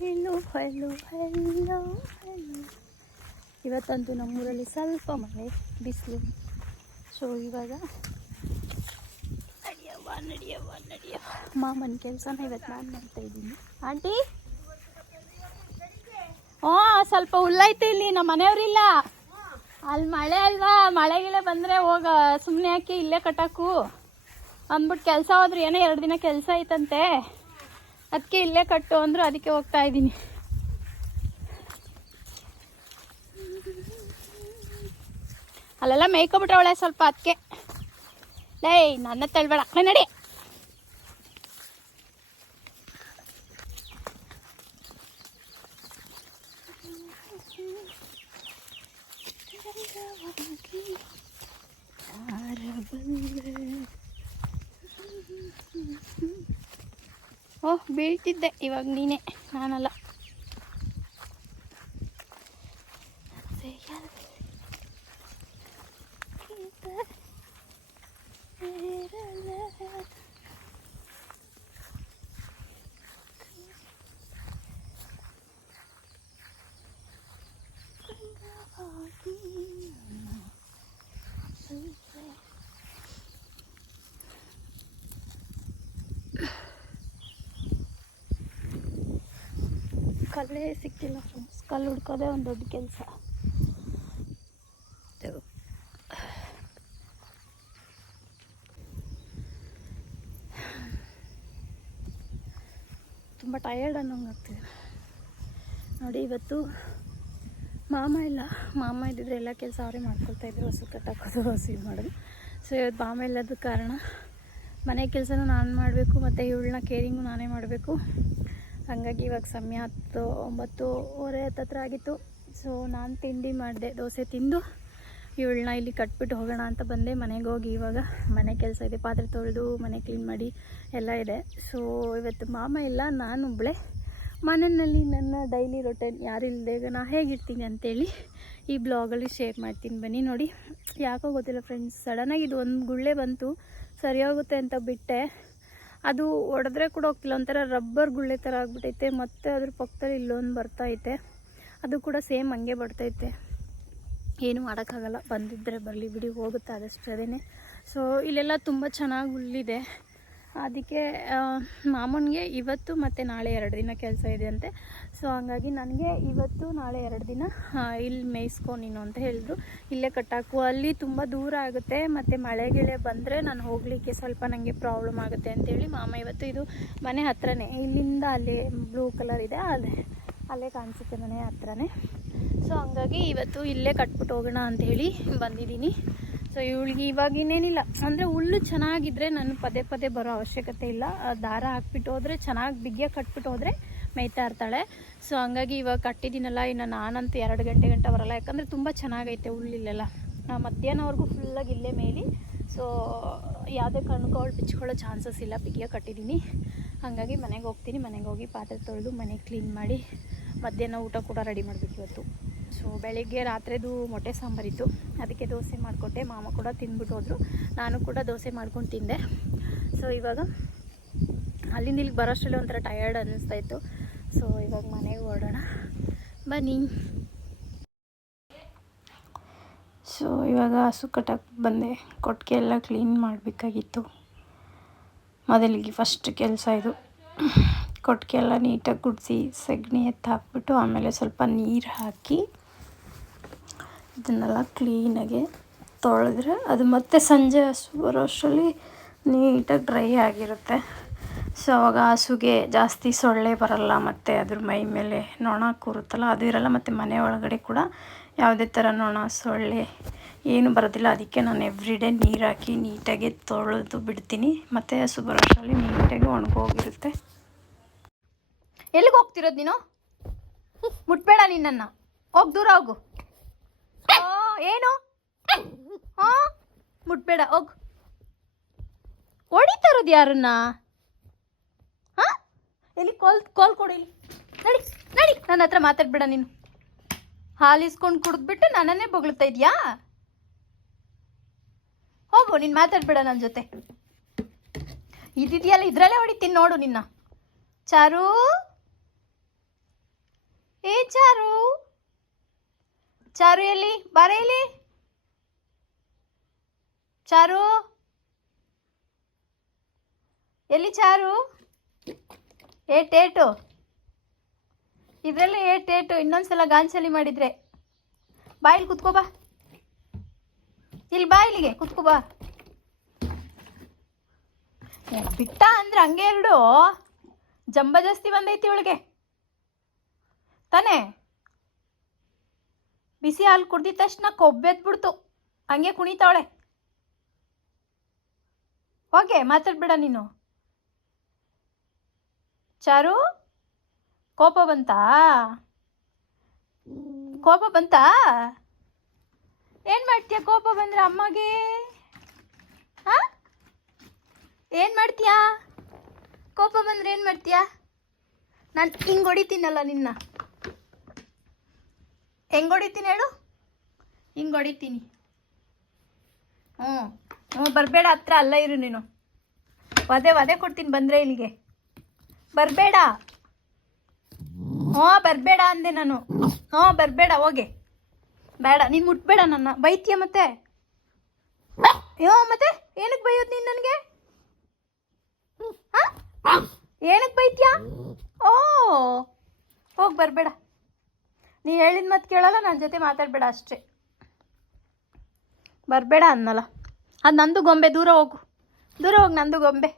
Hello hello hello hello. ಇವತ್ತಂತೂ ನಮ್ಮೂರಲ್ಲಿ ಸ್ವಲ್ಪ ಮಳೆ ಬಿಸಿಲು. ಸೊ ಇವಾಗ ನಡಿಯವ್ವ ಮಾಮನ ಕೆಲಸನ ಇವತ್ತು ನಾನು ಮಾಡ್ತಾಯಿದ್ದೀನಿ. ಆಂಟಿ ಸ್ವಲ್ಪ ಹುಲ್ಲೈತೆ ಇಲ್ಲಿ, ನಮ್ಮ ಮನೆಯವರಿಲ್ಲ. ಅಲ್ಲಿ ಮಳೆ ಅಲ್ವಾ, ಮಳೆಗಿಳೆ ಬಂದರೆ ಹೋಗ ಸುಮ್ಮನೆ ಹಾಕಿ ಇಲ್ಲೇ ಕಟ್ಟಾಕು ಅಂದ್ಬಿಟ್ಟು ಕೆಲಸ ಹೋದ್ರೆ ಏನೋ 2 ದಿನ ಕೆಲಸ ಐತಂತೆ, ಅದಕ್ಕೆ ಇಲ್ಲೇ ಕಟ್ಟು ಅಂದರು, ಅದಕ್ಕೆ ಹೋಗ್ತಾ ಇದ್ದೀನಿ. ಅಲ್ಲೆಲ್ಲ ಮೇಯ್ಕೊಬಿಟ್ರೆ ಒಳ್ಳೆ ಸ್ವಲ್ಪ, ಅದಕ್ಕೆ ಲೇ ನನ್ನ ತಳ್ಬೇಡ ನಡಿ. ಓಹ್ ಬೀಳ್ತಿದ್ದೆ ಇವಾಗ ನೀನೇ, ನಾನಲ್ಲ. ಕಲ್ಲೇ ಸಿಕ್ಕಿಲ್ಲ ಫ್ರೆಂಡ್ಸ್, ಕಲ್ಲು ಹುಡ್ಕೋದೇ ಒಂದು ದೊಡ್ಡ ಕೆಲಸ. ತುಂಬ ಟಯರ್ಡ್ ಅನ್ನೋಂಗೆ ಆಗ್ತಿದೆ ನೋಡಿ. ಇವತ್ತು ಮಾಮ ಇಲ್ಲ, ಮಾಮ ಇದ್ದಿದ್ರೆ ಎಲ್ಲ ಕೆಲಸ ಅವರೇ ಮಾಡ್ಕೊಳ್ತಾಯಿದ್ರು, ಹಸು ಕಟ್ಟಾಕೋದು, ಹಸು ಇದು ಮಾಡೋದು. ಸೊ ಇವತ್ತು ಮಾಮ ಇಲ್ಲದ ಕಾರಣ ಮನೆ ಕೆಲಸನೂ ನಾನು ಮಾಡಬೇಕು, ಮತ್ತು ಇವಳನ್ನ ಕೇರಿಂಗು ನಾನೇ ಮಾಡಬೇಕು. ಹಾಗಾಗಿ ಇವಾಗ ಸಮಯ 9:30 ಹತ್ತತ್ರ ಆಗಿತ್ತು. ಸೊ ನಾನು ತಿಂಡಿ ಮಾಡಿದೆ, ದೋಸೆ ತಿಂದು ಇವಳನ್ನ ಇಲ್ಲಿ ಕಟ್ಬಿಟ್ಟು ಹೋಗೋಣ ಅಂತ ಬಂದೆ. ಮನೆಗೆ ಹೋಗಿ ಇವಾಗ ಮನೆ ಕೆಲಸ ಇದೆ, ಪಾತ್ರೆ ತೊಳೆದು ಮನೆ ಕ್ಲೀನ್ ಮಾಡಿ ಎಲ್ಲ ಇದೆ. ಸೊ ಇವತ್ತು ಮಾಮ ಇಲ್ಲ, ನಾನೊಬ್ಬಳೆ ಮನೆಯಲ್ಲಿ ನನ್ನ ಡೈಲಿ ರೊಟೀನ್ ಯಾರಿಲ್ಲದೆ ನಾನು ಹೇಗಿರ್ತೀನಿ ಅಂತೇಳಿ ಈ ಬ್ಲಾಗಲ್ಲಿ ಶೇರ್ ಮಾಡ್ತೀನಿ. ಬನ್ನಿ ನೋಡಿ. ಯಾಕೋ ಗೊತ್ತಿಲ್ಲ ಫ್ರೆಂಡ್ಸ್, ಸಡನ್ನಾಗಿ ಇದು ಒಂದು ಗುಳ್ಳೆ ಬಂತು, ಸರಿ ಹೋಗುತ್ತೆ ಅಂತ ಬಿಟ್ಟೆ, ಅದು ಹೊಡೆದ್ರೆ ಕೂಡ ಹೋಗ್ತಿಲ್ಲ, ಒಂಥರ ರಬ್ಬರ್ ಗುಳ್ಳೆ ಥರ ಆಗ್ಬಿಟ್ಟೈತೆ. ಮತ್ತು ಅದ್ರ ಪಕ್ಕದಲ್ಲಿ ಇಲ್ಲೊಂದು ಬರ್ತೈತೆ, ಅದು ಕೂಡ ಸೇಮ್ ಹಂಗೆ ಬರ್ತೈತೆ. ಏನೂ ಮಾಡೋಕ್ಕಾಗಲ್ಲ, ಬಂದಿದ್ದರೆ ಬರಲಿ ಬಿಡಿ, ಹೋಗುತ್ತೆ ಆದಷ್ಟು ಅದೇನೆ. ಸೊ ಇಲ್ಲೆಲ್ಲ ತುಂಬ ಚೆನ್ನಾಗಿ ಹುಲ್ಲಿದೆ, ಅದಕ್ಕೆ ಮಾಮನಿಗೆ ಇವತ್ತು ಮತ್ತು ನಾಳೆ 2 ದಿನ ಕೆಲಸ ಇದೆ ಅಂತೆ. ಸೊ ಹಂಗಾಗಿ ನನಗೆ ಇವತ್ತು ನಾಳೆ 2 ದಿನ ಇಲ್ಲಿ ಮೇಯಿಸ್ಕೊ ನೀನು ಅಂತ ಹೇಳಿದ್ರು. ಇಲ್ಲೇ ಕಟ್ಟಾಕು, ಅಲ್ಲಿ ತುಂಬ ದೂರ ಆಗುತ್ತೆ, ಮತ್ತು ಮಳೆಗಿಳೆ ಬಂದರೆ ನಾನು ಹೋಗಲಿಕ್ಕೆ ಸ್ವಲ್ಪ ನನಗೆ ಪ್ರಾಬ್ಲಮ್ ಆಗುತ್ತೆ ಅಂತೇಳಿ ಮಾಮ ಇವತ್ತು, ಇದು ಮನೆ ಹತ್ರನೇ, ಇಲ್ಲಿಂದ ಅಲ್ಲೇ ಬ್ಲೂ ಕಲರ್ ಇದೆ, ಅಲ್ಲೇ ಕಾಣಿಸುತ್ತೆ ಮನೆ ಹತ್ರನೇ. ಸೊ ಹಂಗಾಗಿ ಇವತ್ತು ಇಲ್ಲೇ ಕಟ್ಬಿಟ್ಟು ಹೋಗೋಣ ಅಂಥೇಳಿ ಬಂದಿದ್ದೀನಿ. ಸೊ ಇವಳಿಗೆ ಇವಾಗ ಇನ್ನೇನಿಲ್ಲ ಅಂದರೆ ಹುಲ್ಲು ಚೆನ್ನಾಗಿದ್ದರೆ ನಾನು ಪದೇ ಪದೇ ಬರೋ ಅವಶ್ಯಕತೆ ಇಲ್ಲ, ದಾರ ಹಾಕ್ಬಿಟ್ಟು ಹೋದರೆ ಚೆನ್ನಾಗಿ ಬಿಗಿಯಾಗಿ ಕಟ್ಬಿಟ್ಟು ಹೋದರೆ ಮೇಯ್ತಾ ಇರ್ತಾಳೆ. ಸೊ ಹಂಗಾಗಿ ಇವಾಗ ಕಟ್ಟಿದ್ದೀನಲ್ಲ, ಇನ್ನು ನಾನಂತೂ 2 ಗಂಟೆ ಬರೋಲ್ಲ, ಯಾಕಂದರೆ ತುಂಬ ಚೆನ್ನಾಗೈತೆ ಹುಲ್ಲಿಲ್ಲೆಲ್ಲ. ಮಧ್ಯಾಹ್ನವರೆಗೂ ಫುಲ್ಲಾಗಿ ಇಲ್ಲೇ ಮೇಲಿ. ಸೊ ಯಾವುದೇ ಕಾರಣಕ್ಕೂ ಅವಳು ಬಿಚ್ಕೊಳ್ಳೋ ಚಾನ್ಸಸ್ ಇಲ್ಲ, ಬಿಗಿಯಾಗಿ ಕಟ್ಟಿದ್ದೀನಿ. ಹಾಗಾಗಿ ಮನೆಗೆ ಹೋಗ್ತೀನಿ, ಮನೆಗೆ ಹೋಗಿ ಪಾತ್ರೆ ತೊಳೆದು ಮನೆ ಕ್ಲೀನ್ ಮಾಡಿ ಮಧ್ಯಾಹ್ನ ಊಟ ಕೂಡ ರೆಡಿ ಮಾಡಬೇಕು ಇವತ್ತು. ಸೊ ಬೆಳಿಗ್ಗೆ ರಾತ್ರಿದು ಮೊಟ್ಟೆ ಸಾಂಬಾರಿತ್ತು, ಅದಕ್ಕೆ ದೋಸೆ ಮಾಡಿಕೊಟ್ಟೆ, ಮಾಮ ಕೂಡ ತಿಂದ್ಬಿಟ್ಟು ಹೋದರು, ನಾನು ಕೂಡ ದೋಸೆ ಮಾಡ್ಕೊಂಡು ತಿಂದೆ. ಸೊ ಇವಾಗ ಅಲ್ಲಿಂದ ಇಲ್ಲಿಗೆ ಬರೋಷ್ಟರಲ್ಲಿ ಒಂಥರ ಟಯರ್ಡ್ ಅನ್ನಿಸ್ತಾಯಿತ್ತು. ಸೊ ಇವಾಗ ಮನೆಗೆ ಹೊರಡೋಣ ಬನ್ನಿ. ಸೊ ಇವಾಗ ಹಸು ಕಟ್ಟಕ್ಕೆ ಬಂದೆ, ಕೊಟ್ಟಿಗೆ ಎಲ್ಲ ಕ್ಲೀನ್ ಮಾಡಬೇಕಾಗಿತ್ತು. ಮೊದಲಿಗೆ ಫಸ್ಟ್ ಕೆಲಸ ಇದು, ಕೊಟ್ಟಿಗೆ ಎಲ್ಲ ನೀಟಾಗಿ ಗುಡಿಸಿ ಸಗಣಿ ಹಾಕ್ಬಿಟ್ಟು ಆಮೇಲೆ ಸ್ವಲ್ಪ ನೀರು ಹಾಕಿ ಇದನ್ನೆಲ್ಲ ಕ್ಲೀನಾಗಿ ತೊಳೆದ್ರೆ ಅದು ಮತ್ತೆ ಸಂಜೆ ಹಸು ಬರೋ ಅಷ್ಟರಲ್ಲಿ ನೀಟಾಗಿ ಡ್ರೈ ಆಗಿರುತ್ತೆ. ಸೊ ಅವಾಗ ಹಸುಗೆ ಜಾಸ್ತಿ ಸೊಳ್ಳೆ ಬರಲ್ಲ, ಮತ್ತು ಅದ್ರ ಮೈ ಮೇಲೆ ನೊಣ ಕೂರುತ್ತಲ್ಲ ಅದು ಇರಲ್ಲ, ಮತ್ತು ಮನೆ ಒಳಗಡೆ ಕೂಡ ಯಾವುದೇ ಥರ ನೊಣ ಸೊಳ್ಳೆ ಏನು ಬರೋದಿಲ್ಲ. ಅದಕ್ಕೆ ನಾನು ಎವ್ರಿಡೇ ನೀರು ಹಾಕಿ ನೀಟಾಗಿ ತೊಳೆದು ಬಿಡ್ತೀನಿ, ಮತ್ತು ಹಸು ಬರೋ ಅಷ್ಟರಲ್ಲಿ ನೀಟಾಗಿ ಒಣಗೋಗಿರುತ್ತೆ. ಎಲ್ಲಿಗೆ ಹೋಗ್ತಿರೋದು ನೀನು? ಮುಟ್ಬೇಡ ನಿನ್ನನ್ನು, ಹೋಗಿ ದೂರ ಹೋಗು. ಏನು ಮುಟ್ಬೇಡ, ಹೋಗು. ಹೊಡಿತಾ ಇರೋದು ಯಾರನ್ನ? ಎಲ್ಲಿ ಕೋಲ್ ಕೊಡು, ಇಲ್ಲಿ ನಡಿ ನಡಿ, ನನ್ನ ಹತ್ರ ಮಾತಾಡ್ಬೇಡ ನೀನು. ಹಾಲು ಇಸ್ಕೊಂಡು ಕುಡಿದ್ಬಿಟ್ಟು ನನ್ನನ್ನೇ ಬೊಗಳ್ತಾ ಇದೆಯಾ? ಹೋಗು, ನೀನು ಮಾತಾಡ್ಬೇಡ ನನ್ನ ಜೊತೆ. ಇದಿದೆಯಲ್ಲ ಇದರಲ್ಲೇ ಹೊಡಿತೀನಿ ನೋಡು ನಿನ್ನ. ಚಾರು ಏ ಚಾರು, ಚಾರು ಎಲ್ಲಿ ಬಾರ ಇಲ್ಲಿ. ಚಾರು ಎಲ್ಲಿ ಚಾರು? ಏಟೇಟು ಇದರಲ್ಲೇ ಏಟೇಟು. ಇನ್ನೊಂದ್ಸಲ ಗಾಂಚಲಿ ಮಾಡಿದರೆ ಬಾಯಿಲಿ ಕುತ್ಕೋ ಬಾ. ಇಲ್ಲಿ ಬಾ, ಇಲ್ಲಿಗೆ ಕುತ್ಕೋ ಬಾ. ಬಿಟ್ಟ ಅಂದ್ರೆ ಹಂಗೆ ಎರಡು ಜಂಬ ಜಾಸ್ತಿ ಬಂದೈತಿ ಒಳಗೆ ತಾನೇ. ಬಿಸಿ ಹಾಲು ಕುಡ್ದಿದ ತಕ್ಷಣ ಕೊಬ್ಬೆದ್ಬಿಡ್ತು, ಹಂಗೆ ಕುಣಿತಾವಳೆ. ಹೋಗೆ ಮಾತಾಡ್ಬೇಡ ನೀನು. ಚಾರು ಕೋಪ ಬಂತಾ? ಕೋಪ ಬಂತಾ? ಏನು ಮಾಡ್ತೀಯ ಕೋಪ ಬಂದ್ರೆ ಅಮ್ಮಗೆ? ಹಾಂ, ಏನು ಮಾಡ್ತೀಯಾ ಕೋಪ ಬಂದ್ರೆ? ಏನು ಮಾಡ್ತೀಯಾ? ನಾನು ಹಿಂಗೆ ಹೊಡಿತೀನಲ್ಲ ನಿನ್ನ. ಹೆಂಗೆ ಹೊಡಿತೀನಿ ಹೇಳು? ಹಿಂಗೆ ಹೊಡಿತೀನಿ. ಬರಬೇಡ, ಹತ್ರ ಅಲ್ಲ ಇರು ನೀನು. ವದೆ ಕೊಡ್ತೀನಿ ಬಂದರೆ ಇಲ್ಲಿಗೆ. ಬರಬೇಡ. ಬರಬೇಡ ಅಂದೆ ನಾನು. ಬರಬೇಡ, ಹೋಗೆ. ಬೇಡ, ನೀನು ಮುಟ್ಬೇಡ ನನ್ನ. ಬೈತೀಯ ಮತ್ತೆ? ಮತ್ತೆ ಏನಕ್ಕೆ ಬೈಯೋದು ನೀನು ನನಗೆ? ಹಾಂ, ಏನಕ್ಕೆ ಬೈತೀಯ? ಹೋಗಿ ಬರಬೇಡ. ನೀ ಹೇಳಿದ ಮತ್ತೆ ಕೇಳಲ್ಲ, ನನ್ನ ಜೊತೆ ಮಾತಾಡಬೇಡ ಅಷ್ಟೇ. ಬರಬೇಡ ಅನ್ನಲ್ಲ. ಅದು ನಂದು ಗೊಂಬೆ, ದೂರ ಹೋಗು, ದೂರ ಹೋಗಿ, ನಂದು ಗೊಂಬೆ.